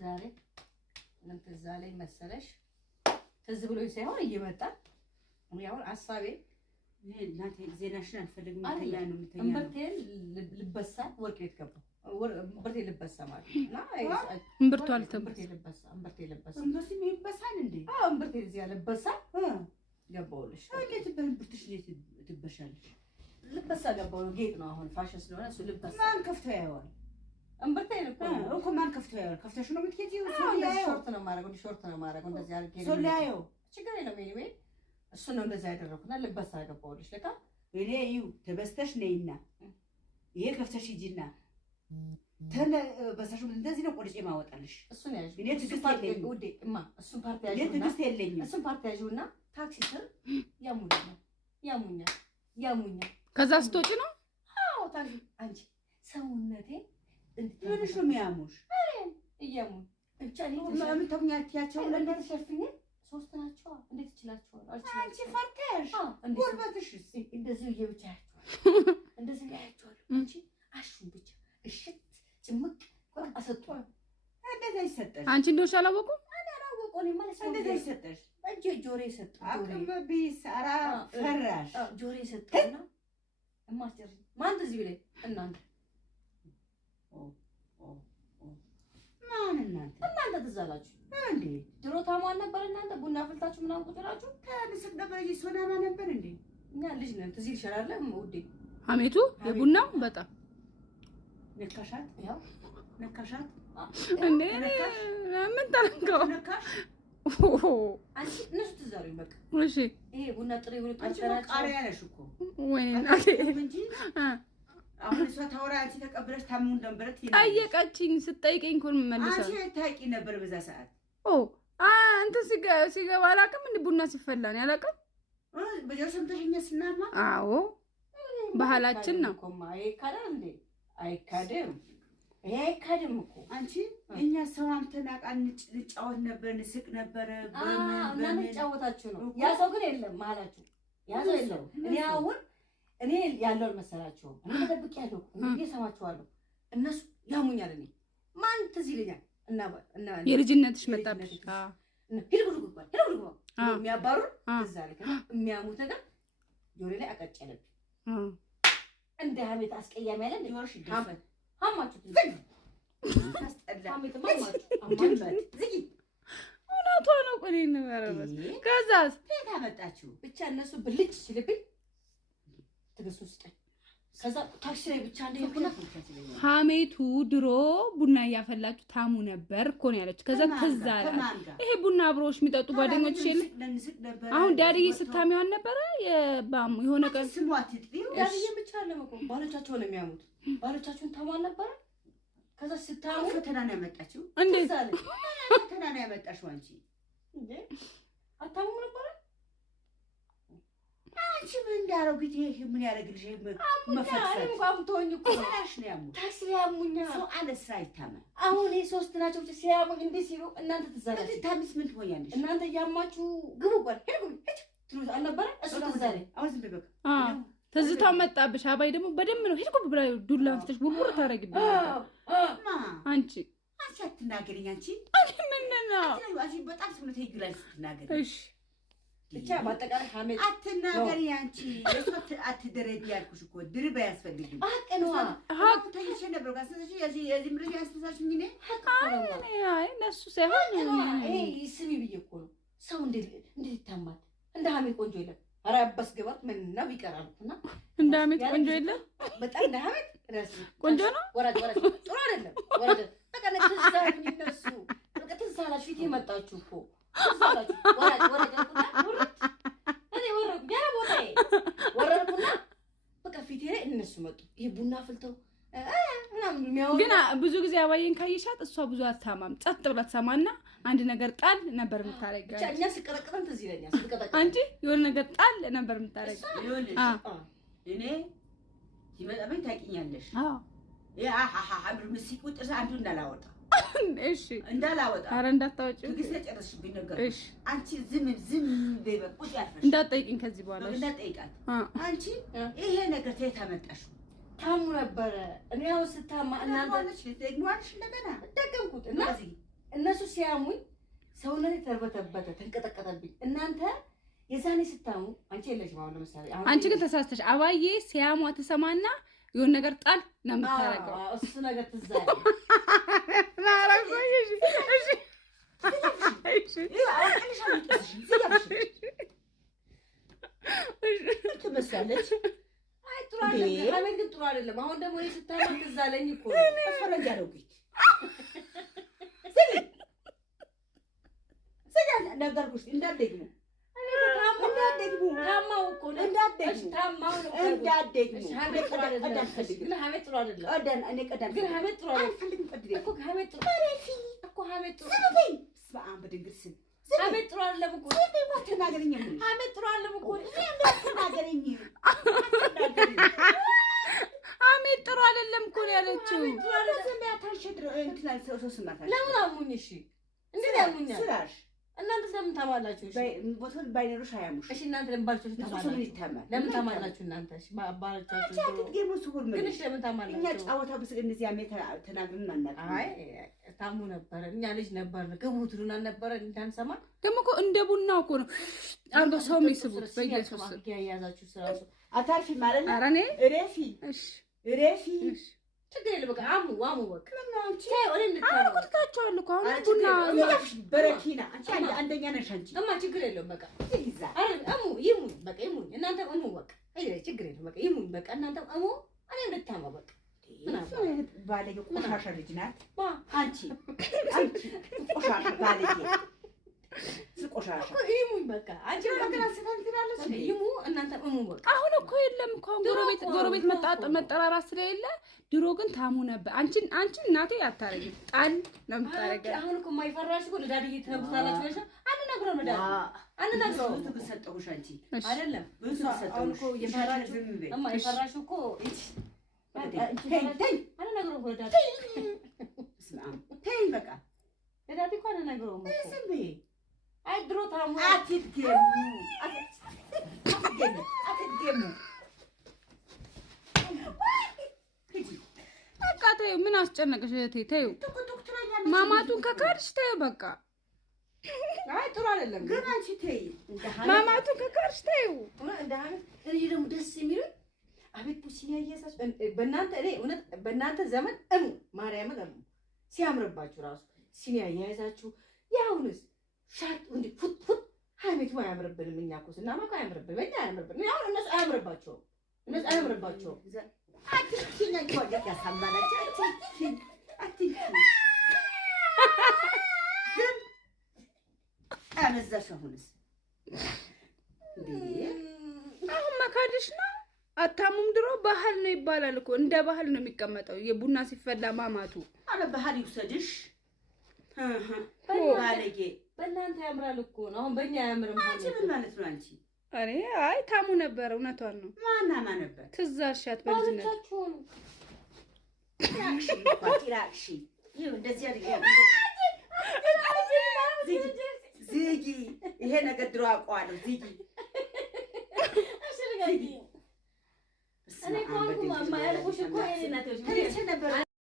ዛሬ ምን ትዝ አለኝ መሰለሽ? ትዝ ብሎኝ ሳይሆን እየመጣ ያው ሐሳቤ ይሄ እናቴ ዜናሽን አልፈልግም ተኛ ነው የምተኛ እምብርቴን ልበሳ ወርቅ ቤት ገባ እምብርቴ ልበሳ ማለት እና እምብርቷ አልተበሳ እምብርቴ ልበሳ እንደዚህ ይበሳል እንዴ? አዎ እምብርቴ እዚያ ልበሳ ገባውልሽ። እንዴት በእምብርትሽ ትበሻለሽ? ልበሳ ገባው ጌጥ ነው አሁን ፋሽን ስለሆነ እሱ ልበሳ ማን ከፍተው ያየዋል? እምብርቴ እኮ ማን ከፍተው ያየዋል? ከፍተሽ ነው የምትሄጂው? ሾርት ነው የማደርገው ሾርት ነው የማደርገው እንደዚህ አድርጌ ሰው ሊያየው ችግር የለም ኤኒዌይ እሱ ነው እንደዛ ያደረኩና ልበሳ ገባውልሽ ለካ እኔ ይው ተበስተሽ ነይና ይሄ ከፍተሽ ሂጂና ተነ በሳሽ እንደዚህ ነው ቆርጬ ማወጣልሽ። እሱ ነው ያዥ እኔ ትግስት የለኝም ውዴ እማ እሱን ፓርቲ ያዥ እኔ ትግስት የለኝም። እሱን ፓርቲ ያዥውና ታክሲ ስር ያሙኛል ከዛ ስትወጪ ነው። አዎ ታክሲ አንቺ ሰውነቴ ምንሽ ነው የሚያሙሽ? እያሙኝ ብቻ ለምን ተምኛትያቸው እንዴት ተሸፍኝ ሶስት ናቸው እንዴት ይችላልቻው አንቺ ፈርተሽ ወርበትሽስ እንደዚህ ይብቻ እንደዚህ ያያቸዋል አንቺ አሹን ብቻ እሽት ጭምቅ አሰጥቷል። እንዴት አይሰጠሽ? አንቺ እንደውሽ አላወቁም አላወቁኝ ማለት እንዴት አይሰጠሽ? ጆሬ ሰጠ አቅም ቢሰራ ፈራሽ ጆሬ ሰጠና እማስተር ማን እንደዚህ ብለ እናንተ እናንተ ትዛላችሁ እንዴ? ድሮ ታሟን ነበር እናንተ ቡና ፍልታችሁ ምናምን ቁጥራችሁ ታንስክ ነበር እንጂ ሶናማ ነበር እንዴ? እኛ ልጅ ነን ትዝ ይልሻል ውዴ ሀሜቱ የቡናው በጣም ነካሻት ያው ነካሻት እንዴ ምን ታረጋው ነካሽ አንቺ እነሱ ትዛሉኝ በቃ እሺ ይሄ ቡና ጥሬ ብሎ አንቺ ቃሪያ ነሽ እኮ ወይኔ እንጂ አሁን እሷ ታወራ አንቺ ተቀብለሽ ታሙን ደንበረት ጠየቀችኝ። ስትጠይቀኝ እኮ መልሳ አንቺ ታውቂ ነበር በዛ ሰዓት አንተ ሲገባ አላውቅም እንደ ቡና ሲፈላ ነው ያላውቅም። በጆሮ ሰምተሽኝ ስናማ አዎ ባህላችን ነው እኮ አይካደም እንዴ? አይካደም ይሄ አይካደም እኮ አንቺ እኛ ሰው አምተናቃን ንጫወት ነበር ንስቅ ነበር እና ንጫወታችሁ ነው። ያ ሰው ግን የለም መሀላችሁ ያ ሰው የለም። እኔ ያለው መሰላችሁ እኔ ተደብቄያለሁ እንዴ ሰማችኋለሁ። እነሱ ያሙኛል እኔ ማን ትዝ ይለኛል እና የልጅነትሽ መጣብሽ ሄድጉ የሚያባሩ እዛ ላይ የሚያሙት ነገር ጆሮዬ ላይ አቀጨለብኝ። እንደ ሀሜት አስቀያሚ ያለ ጆሮሽ ይደፈን ሀማችሁ አስጠላ ሀሜት ማማችሁ ዝጊ እውነቷ ነው። ቆኔ ንበረበት ከዛስ ቤት አመጣችሁ ብቻ እነሱ ብልጭ ሲልብኝ ትግስቱ ስጠኝ። ከዛ ታክሲ ላይ ብቻ እንደሆነ ሀሜቱ ድሮ ቡና እያፈላችሁ ታሙ ነበር እኮ ነው ያለች። ከዛ ትዝ አላት ይሄ ቡና አብሮሽ የሚጠጡ ጓደኞች የለ አሁን ዳድዬ ስታሚዋን ነበረ የባሙ የሆነ ቀን ስሟት ይጥሪው ዳድዬ ብቻ አለመቆ ባሎቻቸው ነው የሚያሙት ባሎቻቸውን ታሟን ነበር። ከዛ ስታሙ ፈተና ነው ያመጣችው። እንዴት ፈተና ነው ያመጣሽው አንቺ እንዴ? አታሙ ነበር አንቺ ምን እንዳረጉት ይሄ ምን ያረግልሽ? መፈተት እንኳን ተወኝ እኮ ስራሽ ነው ያሙ ታክሲ ያሙኛ ሰው አለ ስራ ይታመን። አሁን ይሄ ሶስት ናቸው ብቻ ሲያሙኝ እንዴ ሲሉ እናንተ ትዛላችሁ። ታምስ ምን ትሆኛለሽ? እናንተ ያማችሁ ግቡ ጓል ሄዱ ትሉ አልነበረ እሱ ትዛለ አሁን ዝም በቃ ትዝታው መጣብሽ። አባይ ደግሞ በደም ነው ሄድኩ ብላ ዱላ አንስተሽ ቡርቡር ታረግብኝ አንቺ አትናገሪኝ አንቺ ምን ነው አንቺ በጣም ስምንት ይግላል ስትናገሪ። እሺ ብቻ በአጠቃላይ ሀሜት አትናገሪ አንቺ ለሶት አትደረቢ ያልኩሽ እኮ ድርባ ያስፈልግም። አቀነዋ ተይሽ ነበር ጋር ስለዚህ የዚህ ምርጫ ያስተሳችኝ ነኝ። አይ ነሱ ሳይሆን ይሄ ስሚ ብዬ እኮ ነው ሰው እንዴት ይታማል? እንደ ሀሜት ቆንጆ የለም። ኧረ አባስ ገባት ምን ነው ይቀራሉና እንደ ሀሜት ቆንጆ የለም። በጣም እንደ ሀሜት ራስ ቆንጆ ነው። ወራጅ ጥሩ አይደለም። ወራጅ በቃ ነጥዛኝ እነሱ በቃ ትዛላችሁ ፊት የመጣችሁ እኮ ወራጅ እኔ ወረድኩና በቃ ፊቴ ላይ እነሱ መጡ። ይሄ ቡና ፍልተው ግን ብዙ ጊዜ አባዬን ካየሻት እሷ ብዙ አታማም። ጸጥ ብላ ትሰማና አንድ ነገር ጣል ነበር የምታረጋው። ብቻ እኛ ስቀረቅረን ትዝ ይለኛል። ስቀረቅረን አንቺ የሆነ ነገር ጣል ነበር የምታረጋው። እኔ ሲመጣብኝ ታውቂኛለሽ። አዎ አምር ምስቁ ጥርስ አንዱ እንዳላወጣ እሺ እንዳላወጣ ኧረ እንዳታወጪ ትግስት ጨረስሽብኝ ነገር። እሺ አንቺ ዝም በቁጥ ያልፈሽ እንዳትጠይቂኝ ከዚህ በኋላ እንዳትጠይቃት። አንቺ ይሄ ነገር ተይ ታመጣሽው ታሙ ነበረ። እኔ ያው ስታማ እናንተ ልትደግሚዋለሽ እንደገና ደገምኩት እና ሲያሙኝ ሰውነቴ ተርበተበተ ተንቀጠቀጠብኝ። እናንተ የዛኔ ስታሙ አንቺ የለሽም። አሁን ለምሳሌ አንቺ ግን ተሳስተሽ አባዬ ሲያሟ ተሰማና የሆነ ነገር ጣል ነው የምታረገው። እሱ ነገር ትዝ አለኝ። ሀሜት ግን ጥሩ አይደለም። አሁን ደግሞ እኔ ስታመም ትዝ አለኝ እኮ ፈረንጅ አደረጉኝ። ነገርኩሽ እንዳትደግሙ ታማው እኮ ነው እንዳትደግሙ ታማው ነው እንዳትደግሙ። ሀሜት ጥሩ አይደለም። ግን ሀሜት ጥሩ አይደለም። እኔ ቀዳም ግን ሀሜት ጥሩ አይደለም እኮ ሀሜት ጥሩ እኮ ሀሜት ጥሩ በአም በድንግል ስም ሀሜት ጥሩ አይደለም እኮ ተናገረኝ። ሀሜት ጥሩ አይደለም እኮ ተናገረኝ። ሀሜት ጥሩ አይደለም እኮ ነው ያለችው። ለምን አሙኝ? እሺ እንዴት ያሙኛል? ስራሽ እናንተ ለምን ታማላችሁ? እሺ ቦታን ባይነሩሽ አያሙሽ። እሺ እናንተ ለምን ባልቾች ታማላችሁ? ለምን ታማላችሁ? እናንተ እሺ ባልቻችሁ ግን እሺ ለምን ታማላችሁ? እኛ ጫወታ ብስ እንደዚህ ያሜ ተናግረን እናናቅ። አይ ታሙ ነበር። እኛ ልጅ ነበር ግቡት ሉና ነበር እንዳንሰማ። ደግሞ እኮ እንደ ቡናው እኮ ነው አርጎ ሰው የሚስቡት። በኢየሱስ ያያዛችሁ ስራሱ አታርፊ ማለት ነው። ኧረ እኔ እረፊ እሺ እረፊ ችግር የለም። በቃ አሙ በቃ ምን አንቺ ወሬ እንድታረው አቆርታቸዋለሁ እኮ አሁን ቡና በረኪና አንቺ አንደኛ ነሽ አንቺ እማ ችግር የለውም። በቃ ይዛ አሙ ይሙን በቃ ይሙን እናንተ እሙ በቃ አይ ችግር የለውም። በቃ ይሙን በቃ እናንተ እሙ እኔ እንድታማ በቃ ባለጌ ቆሻሻ ልጅ ናት አንቺ ቆሻሻ ባለጌ ቆሻሻ ይሙን በቃ አንቺ ነገር አስተንትራለች ይሙ እናንተ እሙ በቃ አሁን እኮ የለም እኮ ጎረቤት መጠራራት ስለሌለ ድሮ ግን ታሙ ነበር። አንቺ እናቴ አታረጊም ጣል ነው የምታረገው። አሁን እኮ የማይፈራሽ እኮ ለዳድዬ ትነብታላችሁ ወይስ አንነግረው ነው ዳድ አንነግረው ነው ተሰጠውሽ አንቺ አይደለም ብዙ ተሰጠው እኮ የፈራሽ እማ የፈራሽ እኮ አንነግረው ነው ዳድ ስማም ተይ በቃ ለዳድ እኮ አንነግረው ነው ዝም በይ። አይ ድሮ ታሙ አትደሙ በቃ ተይው። ምን አስጨነቅሽ እህቴ? ተይው ማማቱን ከካድሽ ተይው በቃ። አይ ጥሩ አይደለም ግን አንቺ ተይ ማማቱን ከካድሽ ተይው። እንደ ሀገር እኔ ደግሞ ደስ የሚሉኝ አቤት ቡሲኒያ እያሳች በእናንተ እኔ እውነት በእናንተ ዘመን እሙ ማርያምን እሙ ሲያምርባችሁ ራሱ ሲኒያ እያያዛችሁ ያውንስ ሻት እንዴ ፉት ሀሜቱ አያምርብንም። እኛ እኮ ስናማ እኮ አያምርብንም። እኛ አያምርብንም። ያው እነሱ አያምርባቸውም። አትኪኛ ይወደቅ ያሳማላችሁ አትኪ አመዛሽ አሁንስ አሁን መካድሽ ነው። አታሙም ድሮ ባህል ነው ይባላል እኮ እንደ ባህል ነው የሚቀመጠው። የቡና ሲፈላ ማማቱ አረ ባህል ይውሰድሽ ባለጌ በእናንተ ያምራል እኮ ነው። አሁን በእኛ አያምርም። አንቺ ምን ማለት ነው አንቺ? እኔ አይ ታሙ ነበር። እውነቷን ነው። ማናማ ነበር? ትዝ አልሻት በልጅነት ራክሺ ይኸው እንደዚህ አድርጌ ዝጊ። ይሄ ነገር ድሮ አውቀዋለሁ። ዝጊ እኔ እኮ ማማ ያልኩሽ እኮ ይሄ ናት ነበር